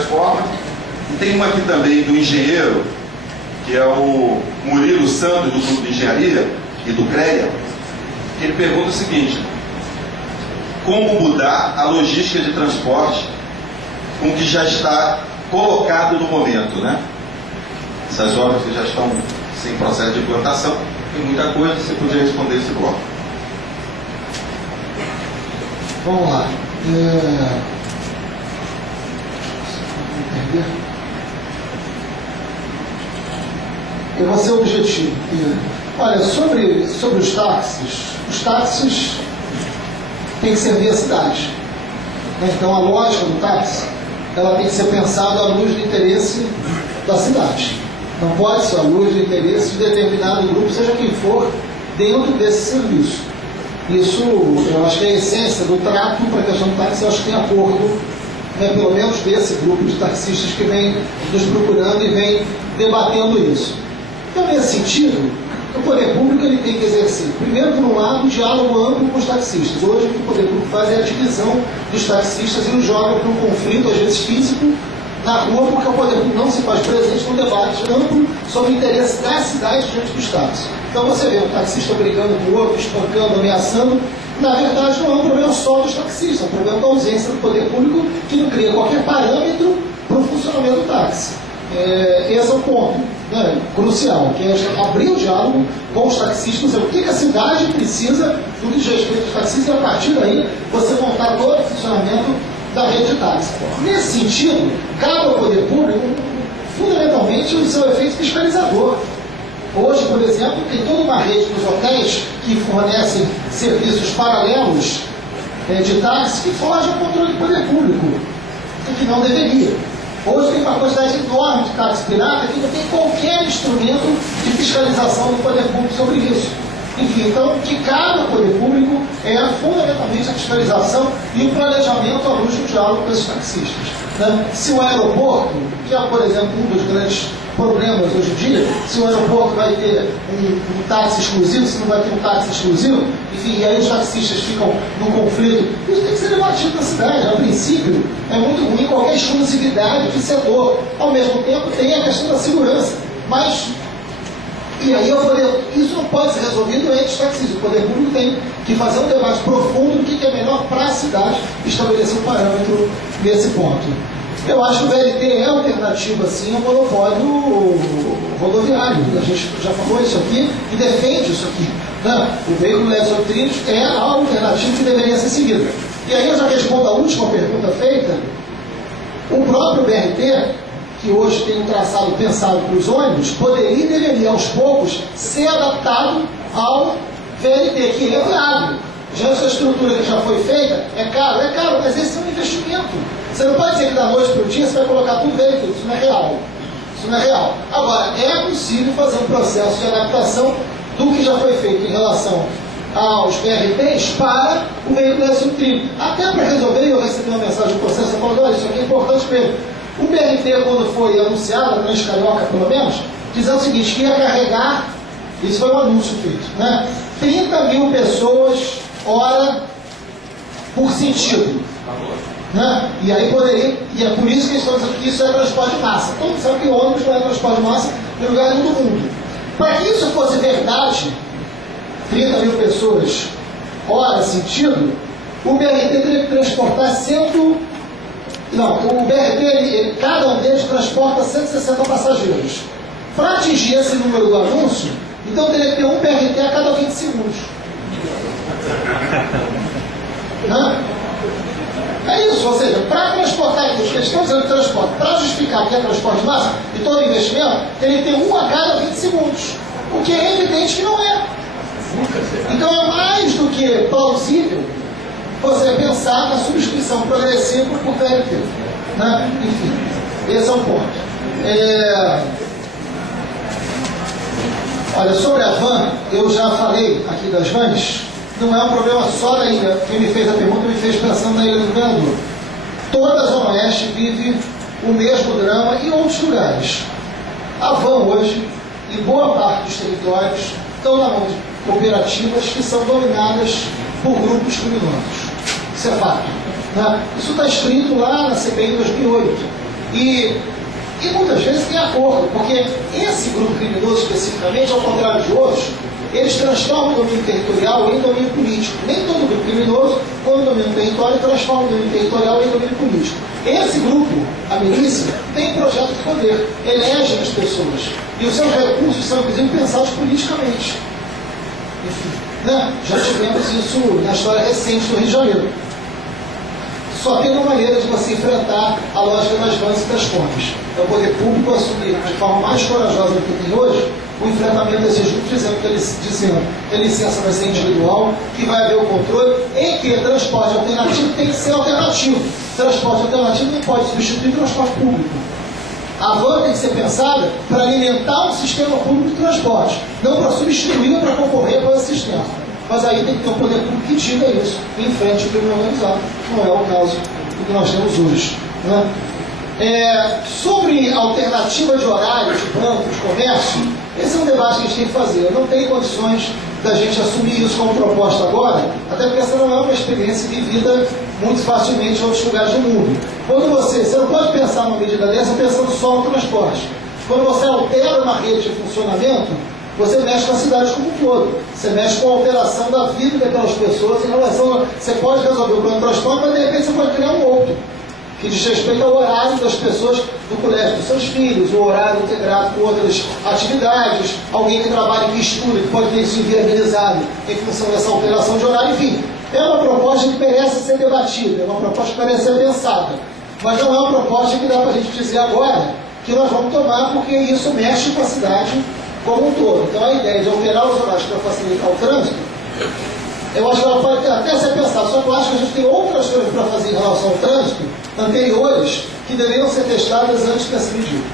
formas. E tem uma aqui também do engenheiro, que é o Murilo Santos, do Grupo de Engenharia e do CREA, que ele pergunta o seguinte: como mudar a logística de transporte com o que já está colocado no momento, né? Essas obras que já estão sem processo de implantação, tem muita coisa, você podia responder esse bloco. Vamos lá. Eu vou ser objetivo. Olha, sobre os táxis têm que servir a cidade. Então a lógica do táxi, ela tem que ser pensada à luz do interesse da cidade. Não pode ser à luz do interesse de determinado grupo, seja quem for, dentro desse serviço. Isso, eu acho que é a essência do trato para a questão do táxi. Eu acho que tem acordo, né, pelo menos desse grupo de taxistas que vem nos procurando e vem debatendo isso. Então, nesse sentido, o poder público ele tem que exercer, primeiro, por um lado, um diálogo amplo com os taxistas. Hoje, o que o poder público faz é a divisão dos taxistas e os joga para um conflito, às vezes físico, na rua, porque o poder público não se faz presente num debate amplo sobre o interesse da cidade diante dos táxis. Então você vê um taxista brigando com o outro, espancando, ameaçando. Na verdade, não é um problema só dos taxistas, é um problema da ausência do poder público que não cria qualquer parâmetro para o funcionamento do táxi. Esse é o ponto, né, crucial, que é abrir o diálogo com os taxistas, o que a cidade precisa do que diz respeito aos taxistas, e a partir daí você montar todo o funcionamento da rede de táxi. Nesse sentido, cabe ao poder público, fundamentalmente, o seu efeito fiscalizador. Hoje, por exemplo, tem toda uma rede dos hotéis que fornecem serviços paralelos de táxi que foge ao controle do poder público, o que não deveria. Hoje tem uma quantidade enorme de táxi pirata que não tem qualquer instrumento de fiscalização do poder público sobre isso. Enfim, então, o que cabe ao poder público é fundamentalmente a fiscalização e o planejamento à luz do diálogo com esses taxistas. Né? Se o aeroporto, que é, por exemplo, um dos grandes problemas hoje em dia, se o aeroporto vai ter um táxi exclusivo, se não vai ter um táxi exclusivo, enfim, e aí os taxistas ficam num conflito, isso tem que ser debatido na cidade. A princípio, é muito ruim qualquer exclusividade de setor. Ao mesmo tempo, tem a questão da segurança. Mas, e aí isso não pode ser resolvido entre os taxistas. O poder público tem que fazer um debate profundo do que é melhor para a cidade, estabelecer um parâmetro nesse ponto. Eu acho que o VLT é alternativa, sim, ao monopólio rodoviário. A gente já falou isso aqui e defende isso aqui. Né? O veículo leve sobre trilhos é a alternativa que deveria ser seguida. E aí eu já respondo a última pergunta feita. O próprio BRT, que hoje tem um traçado pensado para os ônibus, poderia e deveria, aos poucos, ser adaptado ao VLT, que é viável. Já essa estrutura que já foi feita é caro, mas esse é um investimento. Você não pode dizer que da noite para o dia você vai colocar tudo VLT, isso não é real. Isso não é real. Agora, é possível fazer um processo de adaptação do que já foi feito em relação aos BRTs para o veículo leve sobre trilho. Até para resolver, eu recebi uma mensagem do processo falando: olha, isso aqui é importante mesmo. O BRT, quando foi anunciado, a Transcarioca pelo menos, dizendo o seguinte, que ia carregar, isso foi um anúncio feito, né? 30 mil pessoas hora por sentido. Né? E aí poderia, e é por isso que eles estão dizendo que isso é transporte de massa. Todo mundo sabe que ônibus não é transporte de massa em lugar nenhum do mundo. Para que isso fosse verdade, 30 mil pessoas hora sentido, o BRT teria que transportar o BRT, cada um deles transporta 160 passageiros. Para atingir esse número do anúncio, então teria que ter um BRT a cada 20 segundos. Né? É isso, ou seja, para transportar, os que estão dizendo transporte, para justificar que é transporte de massa e todo investimento, teria que ter um a cada 20 segundos. O que é evidente que não é. Então é mais do que plausível você pensar na subscrição progressiva por VLT. Né? Enfim, esse é um ponto. Olha, sobre a van, eu já falei aqui das vans, não é um problema só da ilha. Quem me fez a pergunta me fez pensando na Ilha do Governador. Toda a Zona Oeste vive o mesmo drama e outros lugares. A van hoje, em boa parte dos territórios, estão na mão de cooperativas que são dominadas por grupos criminosos. Isso é fato. Né? Isso está escrito lá na CPI de 2008. E muitas vezes tem acordo, porque esse grupo criminoso especificamente, ao contrário de outros, eles transformam o domínio territorial em domínio político. Nem todo grupo criminoso, quando domina o território, transforma o domínio territorial em domínio político. Esse grupo, a milícia, tem projeto de poder, elege as pessoas. E os seus recursos são, inclusive, pensados politicamente. Enfim, né? Já tivemos isso na história recente do Rio de Janeiro. Só tem uma maneira de você enfrentar a lógica das vans e das combis. É o poder público assumir de forma mais corajosa do que tem hoje o enfrentamento desses grupos, dizendo que a licença vai ser individual, que vai haver o controle, e que transporte alternativo tem que ser alternativo. Transporte alternativo não pode substituir transporte público. A van tem que ser pensada para alimentar um sistema público de transporte, não para substituir ou para concorrer com esse sistema. Mas aí tem que ter um poder público que diga isso, em frente ao crime organizado. Não é o caso do que nós temos hoje. Né? Sobre alternativa de horário, de bancos, comércio, esse é um debate que a gente tem que fazer. Eu não tenho condições da gente assumir isso como proposta agora, até porque essa não é uma experiência vivida muito facilmente em outros lugares do mundo. Quando você não pode pensar numa medida dessa pensando só no transporte. Quando você altera uma rede de funcionamento, você mexe com a cidade como um todo. Você mexe com a alteração da vida daquelas pessoas em relação a... Você pode resolver o problema do transporte, mas de repente você pode criar um outro, que diz respeito ao horário das pessoas do colégio dos seus filhos, o horário integrado com outras atividades, alguém que trabalha e que estuda, que pode ter isso inviabilizado em função dessa alteração de horário, enfim. É uma proposta que merece ser debatida, é uma proposta que merece ser pensada, mas não é uma proposta que dá para a gente dizer agora que nós vamos tomar, porque isso mexe com a cidade como um todo. Então a ideia de alterar os horários para facilitar o trânsito, eu acho que ela pode até ser pensada, só que eu acho que a gente tem outras coisas para fazer em relação ao trânsito, anteriores, que deveriam ser testadas antes dessa medida.